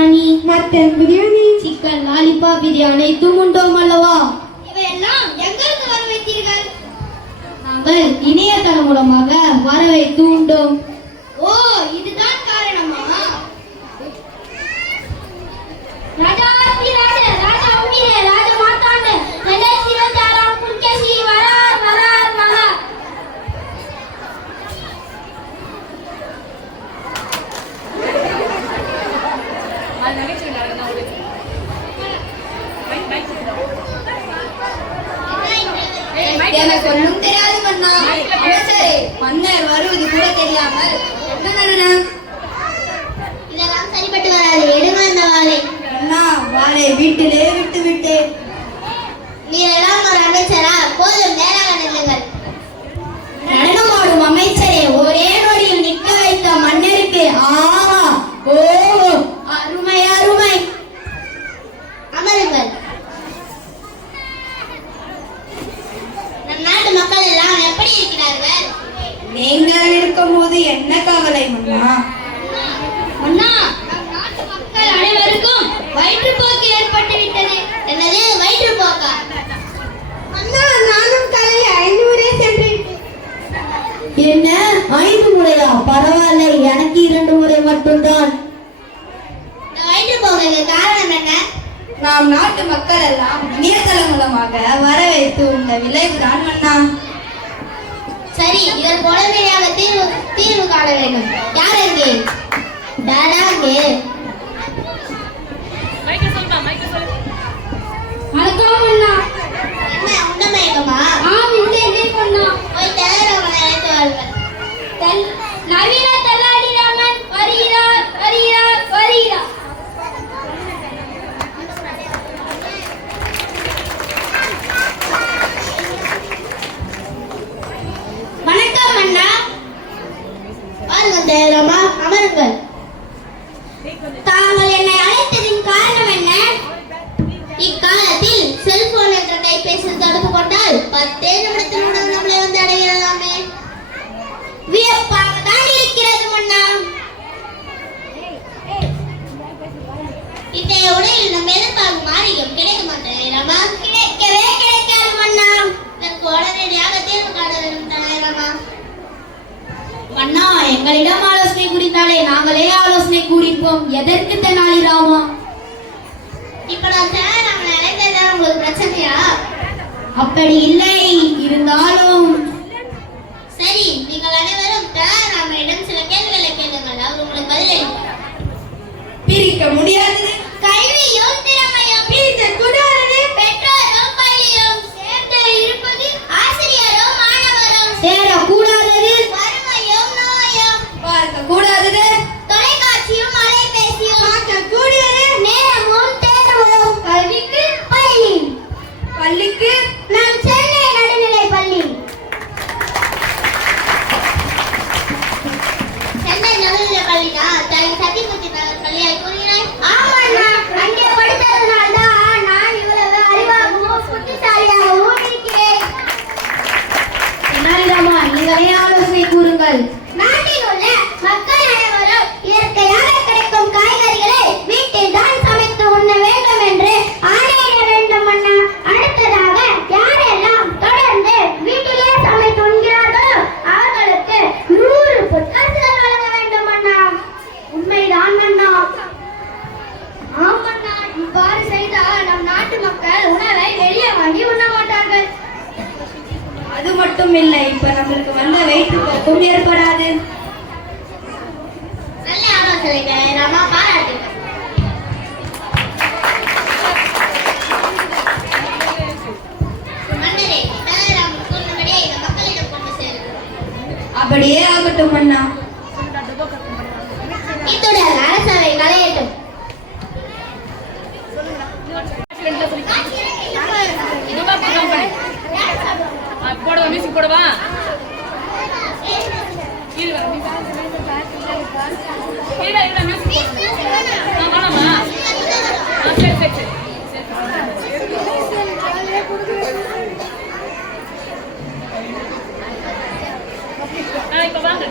Biryani, mutton biryani, chicken lollipop இது அனைத்தும் உண்டோம் அல்லவா? இவையெல்லாம் எங்களுக்கு வர வைத்தீர்கள்? நாங்கள் இணையதளம் மூலமாக வர வைத்து உண்டோம். ஓ, இதுதான் காரணமா? ராஜா ராஜா ராஜா உமிரே ராஜா மாதாண்ட நலே சிவதாராம் புல்கேசி வரார் வரார் மகா. எனக்கு ஒன்றும் தெரியாது மன்னா. அவசரே, மன்னர் வருவது கூட தெரியாமல் என்ன நடனம்? இதெல்லாம் சரிப்பட்டு வராது. எடுங்க அந்த வாளை. அண்ணா, வாளை வீட்டிலே விட்டு விட்டேன். நீரெல்லாம் ஒரு அமைச்சரா? போதும், நேராக நில்லுங்கள். நடனமாடும் அமைச்சரே, ஒரே நொடியில் நிற்க வைத்த மன்னருக்கு ஆஹா ஓ அருமை அருமை. அமருங்கள். நம் நாட்டு மக்கள் எல்லாம் எப்படி இருக்கிறார்கள்? நீங்கள் இருக்கும் போது என்ன கவலை மன்னா? மன்னா, நம் நாட்டு மக்கள் அனைவருக்கும் வயிற்றுப்போக்கு ஏற்பட்டு விட்டது. என்னது வயிற்றுப்போக்கா? மன்னா, நானும் காலை 5 முறை சென்று என்ன 5 முறையா? பரவாயில்லை, எனக்கு 2 முறை மட்டும்தான். இந்த வயிற்றுப்போக்குக்கு காரணம் என்ன? நாம் நாட்டு மக்கள் எல்லாம் இணையதளம் மூலமாக வர வைத்து உள்ள விளைவுதான் மன்னா. சரி, இதற்கு உடனடியாக தீர்வு காண வேண்டும். யார் எங்கே? டாடாங்கே. வணக்கம் மன்னா. என்ன உண்டமயக்கமா? ஆம், இங்கே மன்னா. போய் தலைவரை அழைத்து வாருங்கள். நவீன தள்ளாடி ராமன் வருகிறார் வருகிறார் வருகிறார். வணக்கம் அண்ணா. வாருங்கள் தேவராமா, அமருங்கள். தாங்கள் என்னை அழைத்ததின் காரணம் என்ன? இக்காலத்தில் செல்போன் என்ற கைபேசி தொடர்பு கொண்டால் 10 நிமிடத்தில் உடனே நம்மளை வந்து அடைகிறதாமே. வியப்பாக தான் இருக்கிறது மன்னா. இன்றைய உடையில் நம்ம எதிர்பார்க்கும் மாறியும் கிடைக்க மாட்டேன் ராமா. கிடைக்கவே கிடைக்காது மன்னா. இதற்கு உடனடியாக தீர்வு காண வேண்டும் ராமா. மன்னா, எங்களிடம் ஆலோசனை குறித்தாலே நாங்களே ஆலோசனை கூறிப்போம். எதற்கு தெனாலி ராமா? இப்ப நான் நம்மளை அழைத்ததுதான் உங்களுக்கு பிரச்சனையா? அப்படி இல்லை, இருந்தாலும் சரி, நீங்கள் அனைவரும் நம்மளிடம் சில கேள்விகளை கேளுங்கள். அவர் உங்களுக்கு பதிலளிப்பார். பிரிக்க முடியாது கல்வியும் திறமையும் பிரிக்க கூடாது. பெற்றோரும் பள்ளியும் சேர்ந்து இருப்பது ஆசிரியரும் மாணவரும் சேரக்கூடாதது வறுமையும் நோயும் பார்க்க கூடாதது. தொலைக்காட்சியும் அலைபேசியும் பார்க்க கூடாது. நேரமும் தேர்வும் கல்விக்கு பள்ளி, பள்ளிக்கு நம் சென்னை நடுநிலை பள்ளி. சென்னை நடுநிலை பள்ளினா சத்தியமூர்த்தி நகர் பள்ளியை கூறுகிறாய்? ஆமாண்ணா, அங்கே படித்ததுனால தான் நான் இவ்வளவு அறிவாகவும் புத்திசாலியாகவும் இருக்கிறேன். தெனாலி ராமா, நீங்களே ஆலோசனை கூறுங்கள். நாட்டில் உள்ள மக்கள் அனைவரும் இயற்கையாக கிடைக்கும் காய்கறிகளை வீட்டில் தான் சமைத்து உண்ண வேண்டும் என்று ஆணையிட வேண்டும் அண்ணா. அடுத்ததாக யாரெல்லாம் தொடர்ந்து வீட்டிலே சமைத்து உண்கிறார்களோ அவர்களுக்கு 100 புத்தகங்கள் வழங்க வேண்டும் அண்ணா. உண்மைதான் அண்ணா. ஆமண்ணா, இவ்வாறு செய்தால் நம் நாட்டு மக்கள் உணவை வெளியே வாங்கி உண்ண மாட்டார்கள். அது மட்டும் இல்லை, இப்ப நம்மளுக்கு வந்த வயிற்றுப்போக்கும் ஏற்படாது. நல்ல ஆலோசனை ராமா, பாராட்டுங்கள். மன்னரே, தலைவராமன் சொன்னபடியே இந்த மக்களிடம் கொண்டு சேருங்கள். அப்படியே ஆகட்டும் அண்ணா. இத்துடன் அரசவை கலையட்டும். போடவா மியூசிக் போடவா? இப்ப வாங்க.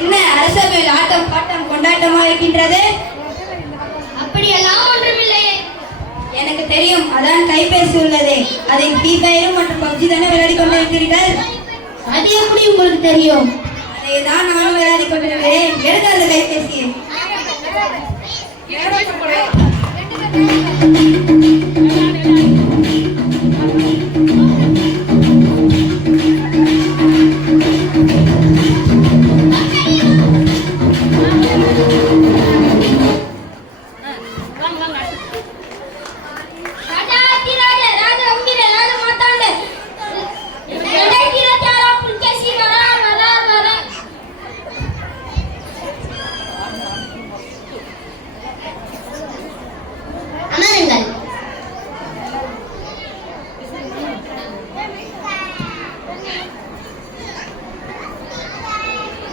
என்ன அரசவையில் ஆட்டம் பாட்டம் கொண்டாட்டமா இருக்கின்றது? அப்படியெல்லாம் ஒன்றுமில்லையே. எனக்கு தெரியும், அதான் கைபேசி உள்ளதே. அதை ஃப்ரீ ஃபயர் மற்றும் பப்ஜி தானே விளையாடி கொண்டிருக்கிறீர்கள். அது எப்படி உங்களுக்கு தெரியும்? அதை தான் நானும் விளையாடி கொண்டிருக்கிறேன். எடுத்து அந்த கைபேசியை. அமருங்கள்.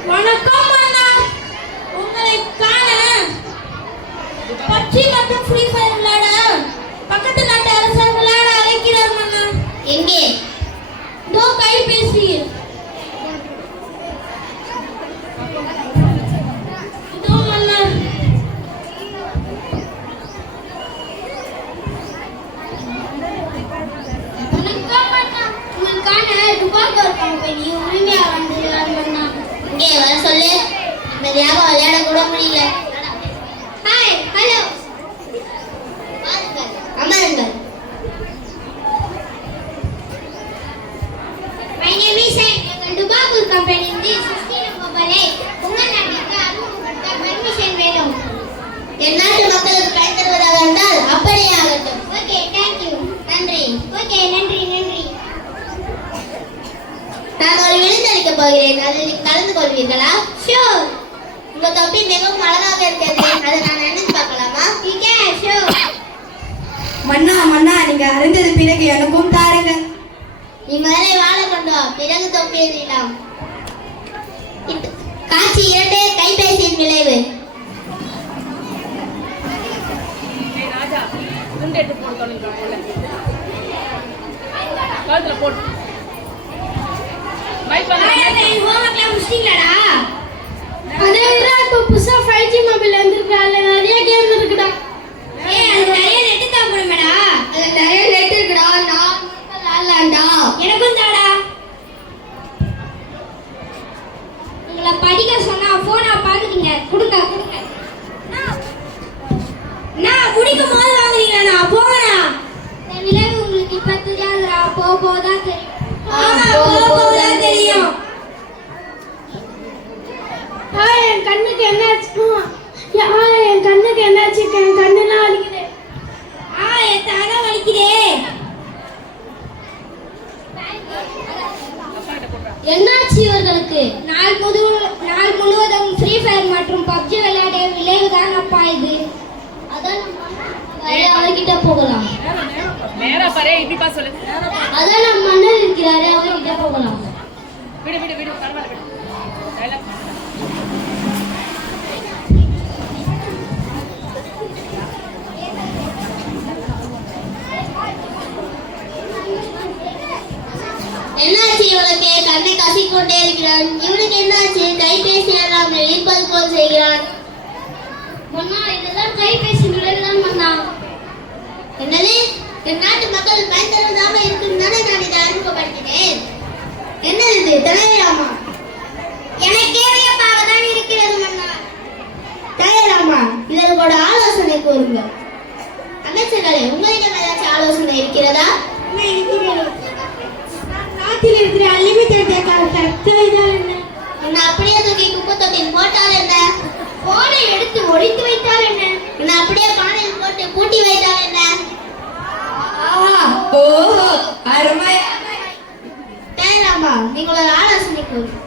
வணக்கம் அண்ணா. உங்களை காண பப்ஜி மற்றும் ஃப்ரீ ஃபயர் விளையாட பக்கத்து நாட்டு அரசர் விளையாட அழைக்கிறார் அண்ணா. எங்கே? இதோ கைபேசி. இதோ அண்ணா. இங்கே வர சொல்லு. நிம்மதியாக விளையாட கூட முடியல. Hi, hello. அமருங்கள். My name is Dubakur company in this 16 மொபைலை உங்கள் நாட்டுக்கு அறிமுகப்படுத்த பர்மிஷன் வேணும். என் நாட்டு மக்களுக்கு பயன் தருவதாக இருந்தால் அப்படியே ஆகட்டும். Okay, thank you. நன்றி. ஓகே, நன்றி நன்றி. நான் ஒரு விருந்தளிக்க போகிறேன். அதில் கலந்து கொள்வீர்களா? ஷூர். உங்க தொப்பி மிகவும் அழகாக இருக்கிறது. அதை நான் நினைச்சு பார்க்கலாமா? ஷூர். மன்னா மன்னா, நீங்க அறிந்தது பிறகு எனக்கும் தாருங்க. நீ முதலை வாழ கொண்டு வா, பிறகு தொப்பி எறியலாம். காட்சி 2, கைபேசியின் விளைவு. ராஜா துண்டு எடுத்து போட்டு தொலைங்க. கழுத்துல போட்டு இப்போ புதுசா 5G மொபைல் வந்திருக்கு. அதுல நிறைய கேம் இருக்குடா. அது நிறைய நெட் தேவைப்படுமேடா. அதுல நிறைய நெட் இருக்குடா. நான் விளையாடலாம்டா. எனக்கும் தாடா. உங்களை படிக்க சொன்னா போனா பாக்குறீங்க. கொடுங்க கொடுங்க. நான் குடிக்கும் போது வாங்குறீங்களா? போங்கடா. விளைவு உங்களுக்கு இப்ப தெரியாதுடா. போதான் தெரியும். போதான் தெரியும். என் கண்ணுக்கு என்னாச்சு? என் கண்ணுக்கு என்னாச்சு? என் கண்ணெல்லாம் வலிக்குது. என் தலை வலிக்குதே. என்னாச்சு இவர்களுக்கு? நாள் முழுவதும் ஃப்ரீ ஃபயர் மற்றும் பப்ஜி விளையாட விளைவுதான் அப்பா இது. அதான் அவர்கிட்ட போகலாம். நேரா பாரு, இப்படி பா சொல்லு. அதான் நம்ம மன்னர் இருக்கிறாரு, அவர்கிட்ட போகலாம். விடு விடு விடு, பரவாயில்ல விடு. டயலாக் என்னாச்சு இவனுக்கு? கண்ணை கசிக்கொண்டே இருக்கிறான். இவனுக்கு என்னாச்சு? கைபேசி எல்லாம் இழுப்பது போல் செய்கிறான். மன்னா, இதெல்லாம் கைபேசி விளைவுதான் மன்னா. என்னது? என் நாட்டு மக்கள் பயன் தருவதாக இருக்கும் தானே நான் இதை அறிமுகப்படுத்தினேன். என்னது இது? தலைவராமா, எனக்கே வியப்பாக தான் இருக்கிறது மன்னா. தலைவராமா, இதற்கோட ஆலோசனை கூறுங்க. அமைச்சர்களே, உங்களிடம் ஏதாச்சும் ஆலோசனை இருக்கிறதா? நாட்டில் இருக்கிற அன்லிமிட்டட் டேட்டா என்ன அப்படியே தூக்கி குப்பை தொட்டியில் போட்டால் என்ன? போனை எடுத்து ஒழித்து வைத்தால் என்ன? என்ன அப்படியே பானையில் போட்டு பூட்டி வைத்தால் என்ன? தேராமா, நீங்கள் ஒரு ஆலோசனை கூறுங்க.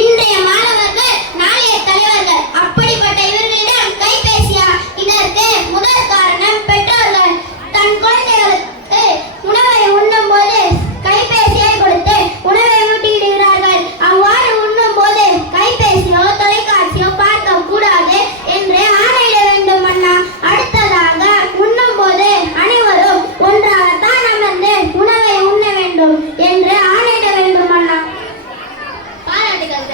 இன்றைய மாணவர்கள் நாளைய தலைவர்கள். அப்படிப்பட்ட இவர்களிடம் கைபேசியா? இதற்கு முதல் காரணம் பெற்றோர்கள் தன் குழந்தைகளுக்கு உணவை உண்ணும் போது கைபேசியை கொடுத்து உணவை ஊட்டிவிடுகிறார்கள். அவ்வாறு உண்ணும் போது கைபேசியோ தொலைக்காட்சியோ பார்க்க கூடாது என்று ஆணையிட வேண்டும் அண்ணா. அடுத்ததாக உண்ணும் போது அனைவரும் ஒன்றாகத்தான் அமர்ந்து உணவை உண்ண வேண்டும் என்று ஆணையிட வேண்டும் அண்ணா. பாராட்டுகள்.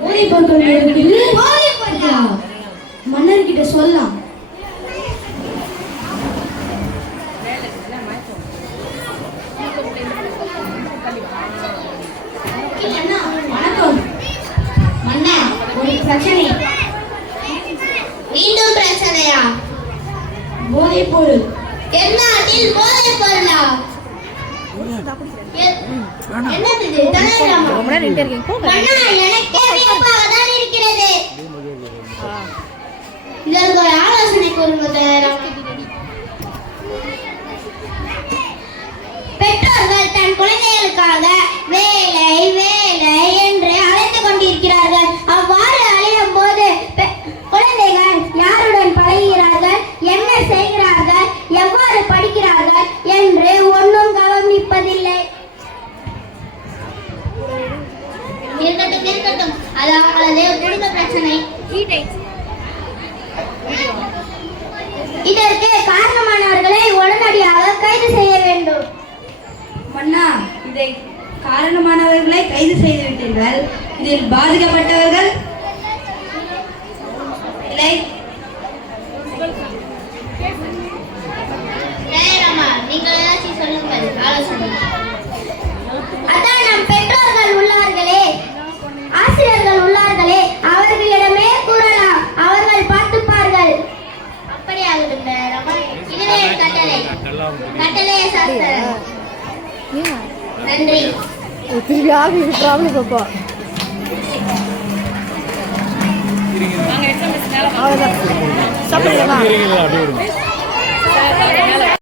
போதைப் பொருட்கள் இருக்குது. போதைப் பொருளா? மன்னர்கிட்ட சொல்லலாம். வணக்கம் மன்னர், ஒரு பிரச்சனை. மீண்டும் பிரச்சனையா? போதைப் பொருள். எந்நாட்டில் போதைப் பொருளா? என்னது இது? தலைவராமா? மன்னா, எனக்கே வியப்பாக தான் இருக்கிறது. இதற்கு ஒரு ஆலோசனை கூறுங்க தலைவராமா. பெற்றோர்கள் தன் குழந்தைகளுக்காக வேலை வேலை என்று அழைத்துக் கொண்டிருக்கிறார்கள். அவ்வாறு அழையும் போது குழந்தைகள் யாருடன் பழகுகிறார்கள், என்ன செய்கிறார்கள், எவ்வாறு படிக்கிறார்கள் என்று ஒன்றும் கவனிப்பதில்லை. இருக்கட்டும், அதாவது குடும்ப பிரச்சனை. இதற்கு காரணமானவர்களை உடனடியாக கைது செய்ய வேண்டும். மன்னா, இதை காரணமானவர்களை கைது செய்து விட்டீர்கள். இதில் பாதிக்கப்பட்டவர்கள் இல்லை. நீங்கள் ஏதாச்சும் சொல்லுங்கள் ஆலோசனை. அதான் நம் பெற்றோர்கள் உள்ளார்களே, ஆசிரியர்கள் உள்ளார்களே, அவர்களிடமே கூறலாம். அவர்கள் பார்த்துப்பார்கள். அப்படியாகட்டும். இதுவே கட்டளை சாஸ்திரம். நன்றி. திருப்பி ஆகி ப்ராப்ளம் பாப்பா நாங்க எஸ்எம்எஸ் மேல அவ்வளோதான் சாப்பிடுங்களா மேல